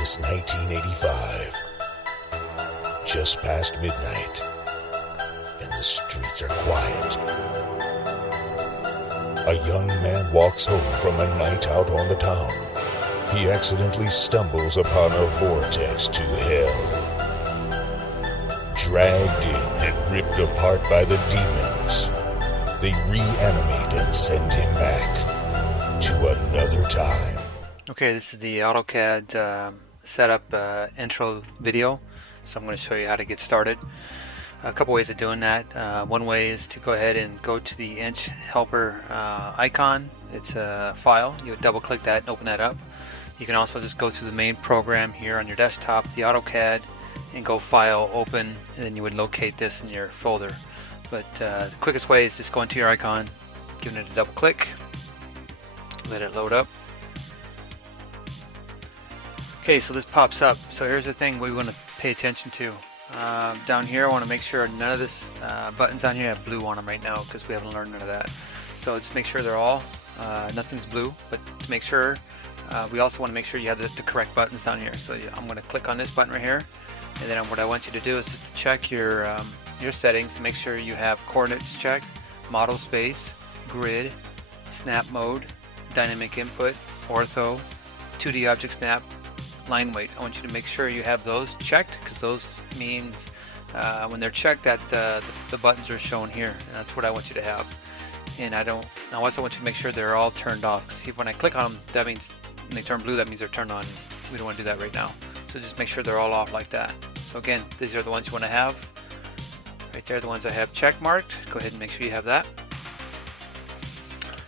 August 1985. Just past midnight, and the streets are quiet. A young man walks home from a night out on the town. He accidentally stumbles upon a vortex to hell. Dragged in and ripped apart by the demons, they reanimate and send him back to another time. Okay, this is the AutoCAD Setup intro video. So I'm going to show you how to get started. A couple ways of doing that. One way is to go ahead and go to the inch helper icon. It's a file. You would double click that and open that up. You can also just go to the main program here on your desktop, the AutoCAD, and go File, Open, and then you would locate this in your folder. But the quickest way is just go into your icon, giving it a double click, let it load up. Okay, so this pops up. So here's the thing we want to pay attention to. Down here, I want to make sure none of this buttons down here have blue on them right now, because we haven't learned none of that. So just make sure they're all, nothing's blue, but to make sure, we also want to make sure you have the correct buttons down here. So I'm going to click on this button right here, and then what I want you to do is just to check your settings to make sure you have coordinates checked, model space, grid, snap mode, dynamic input, ortho, 2D object snap, line weight. I want you to make sure you have those checked, because those means when they're checked that the buttons are shown here, and that's what I want you to have. And I also want you to make sure they're all turned off. See, when I click on them, that means when they turn blue, that means they're turned on. We don't want to do that right now. So just make sure they're all off like that. So again, these are the ones you want to have. Right there, the ones I have check marked. Go ahead and make sure you have that.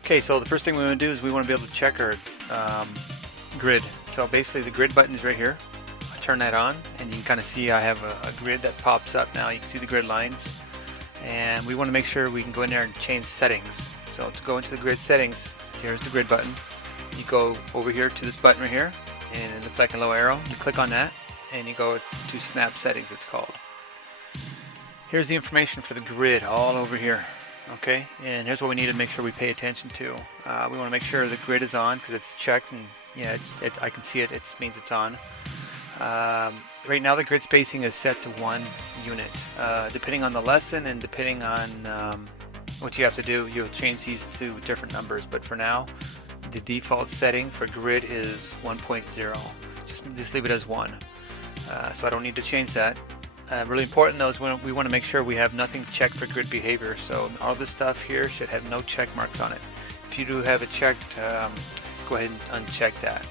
Okay, so the first thing we want to do is we want to be able to check our grid. So basically the grid button is right here. I turn that on and you can kind of see I have a grid that pops up now. You can see the grid lines, and we want to make sure we can go in there and change settings. So to go into the grid settings, so here's the grid button. You go over here to this button right here, and it looks like a little arrow. You click on that and you go to snap settings, it's called. Here's the information for the grid all over here. Okay, and here's what we need to make sure we pay attention to. We want to make sure the grid is on because it's checked, and yeah, I can see it. It means it's on. Right now the grid spacing is set to 1 unit. Depending on the lesson and depending on what you have to do, you'll change these to different numbers. But for now, the default setting for grid is 1.0. Just leave it as 1. So I don't need to change that. Really important though is we want to make sure we have nothing checked for grid behavior. So all this stuff here should have no check marks on it. If you do have it checked, go ahead and uncheck that.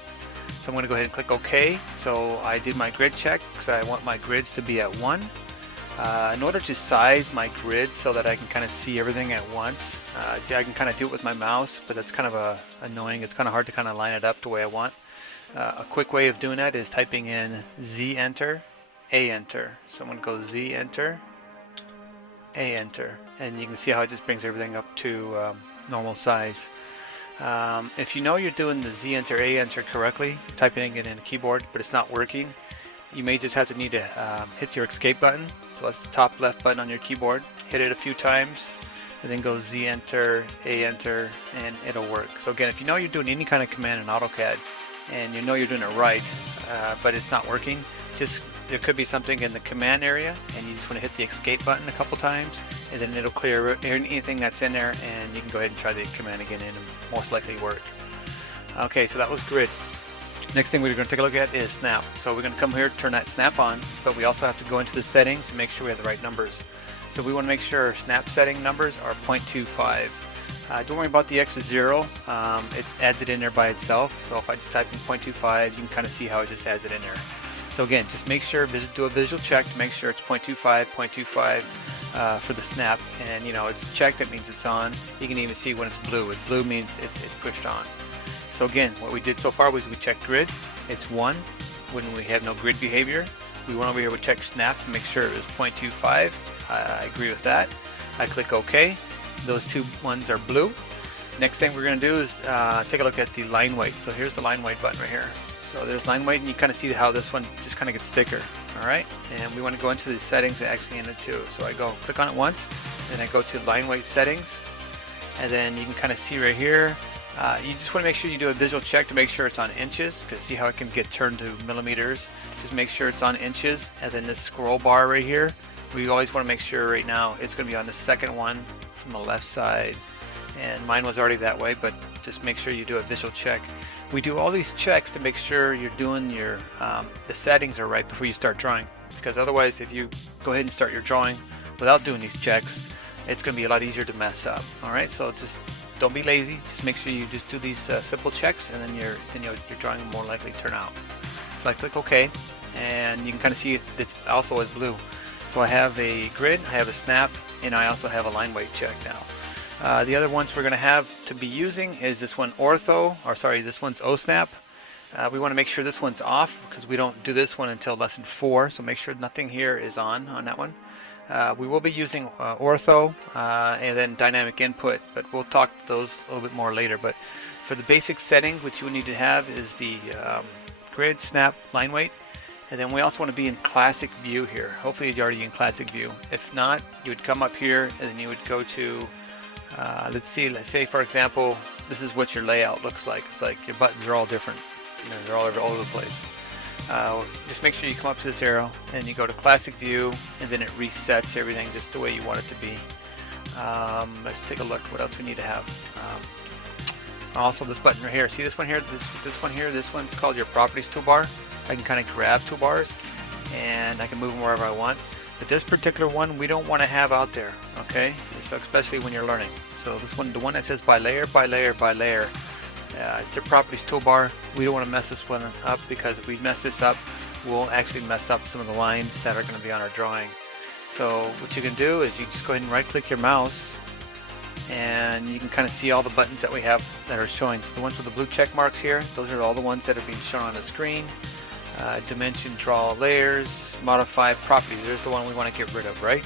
So I'm going to go ahead and click OK. So I did my grid check because I want my grids to be at 1. In order to size my grid so that I can kind of see everything at once, see, I can kind of do it with my mouse, but that's kind of annoying. It's kind of hard to kind of line it up the way I want. A quick way of doing that is typing in Z enter, A enter. So I'm going to go Z enter, A enter, and you can see how it just brings everything up to normal size. If you know you're doing the Z enter, A enter correctly, typing it in a keyboard, but it's not working, you may just have to need to hit your escape button. So that's the top left button on your keyboard. Hit it a few times, and then go Z enter, A enter, and it'll work. So again, if you know you're doing any kind of command in AutoCAD, and you know you're doing it right, but it's not working, there could be something in the command area, and you just want to hit the escape button a couple times, and then it'll clear anything that's in there, and you can go ahead and try the command again, and it'll most likely work. Okay, so that was grid. Next thing we're going to take a look at is snap. So we're going to come here, turn that snap on, but we also have to go into the settings and make sure we have the right numbers. So we want to make sure our snap setting numbers are 0.25. Don't worry about the X is 0. It adds it in there by itself. So if I just type in 0.25, you can kind of see how it just adds it in there. So again, just make sure, do a visual check to make sure it's 0.25, 0.25 for the snap. And you know, it's checked, that means it's on. You can even see when it's blue. It's blue means it's pushed on. So again, what we did so far was we checked grid. It's 1 when we have no grid behavior. We went over here, we checked snap to make sure it was 0.25. I agree with that. I click OK. Those two ones are blue. Next thing we're going to do is take a look at the line weight. So here's the line weight button right here. So there's line weight, and you kind of see how this one just kind of gets thicker. All right, and we want to go into the settings and actually in it too. So I go click on it once, then I go to line weight settings, and then you can kind of see right here You just want to make sure you do a visual check to make sure it's on inches, because see how it can get turned to millimeters. Just make sure it's on inches, and then this scroll bar right here, we always want to make sure right now it's going to be on the second one from the left side, and mine was already that way, but just make sure you do a visual check. We do all these checks to make sure you're doing your the settings are right before you start drawing, because otherwise if you go ahead and start your drawing without doing these checks, it's going to be a lot easier to mess up. Alright, so just don't be lazy, just make sure you just do these simple checks, and then your drawing will more likely turn out. So I click OK, and you can kind of see it's also is blue. So I have a grid, I have a snap, and I also have a line weight check now. The other ones we're going to have to be using is this one this one's OSnap. We want to make sure this one's off, because we don't do this one until lesson 4, so make sure nothing here is on that one. We will be using ortho and then dynamic input, but we'll talk to those a little bit more later. But for the basic setting, what you would need to have is the grid, snap, line weight, and then we also want to be in classic view here. Hopefully you're already in classic view. If not, you would come up here and then you would go to let's say for example this is what your layout looks like. It's like your buttons are all different, they're all over the place. Just make sure you come up to this arrow and you go to classic view, and then it resets everything just the way you want it to be. Let's take a look what else we need to have. Also this button right here, see this one here, this one's called your properties toolbar. I can kind of grab toolbars and I can move them wherever I want, but this particular one we don't want to have out there, okay? So especially when you're learning. So this one, the one that says by layer, it's the properties toolbar. We don't want to mess this one up, because if we mess this up, we'll actually mess up some of the lines that are going to be on our drawing. So what you can do is you just go ahead and right click your mouse, and you can kind of see all the buttons that we have that are showing. So the ones with the blue check marks here, those are all the ones that are being shown on the screen. Dimension, draw layers, modify properties, there's the one we want to get rid of, right?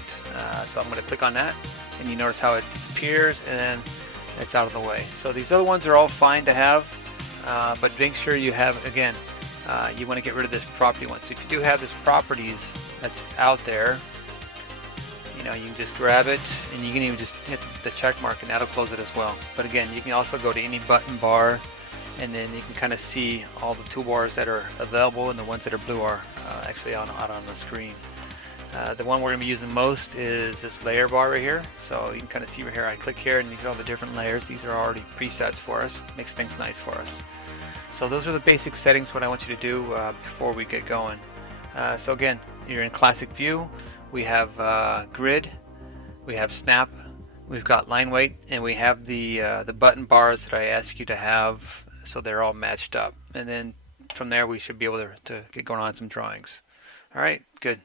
So I'm going to click on that, and you notice how it disappears, and then it's out of the way. So these other ones are all fine to have, but make sure you have, again, you want to get rid of this property one. So if you do have this properties that's out there, you can just grab it, and you can even just hit the check mark, and that'll close it as well. But again, you can also go to any button bar, and then you can kind of see all the toolbars that are available, and the ones that are blue are actually out on the screen. The one we're going to be using most is this layer bar right here. So you can kind of see right here, I click here, and these are all the different layers. These are already presets for us, makes things nice for us. So those are the basic settings, what I want you to do before we get going. So again, you're in classic view. We have grid, we have snap, we've got line weight, and we have the button bars that I ask you to have, so they're all matched up. And then from there we should be able to get going on some drawings. Alright, good.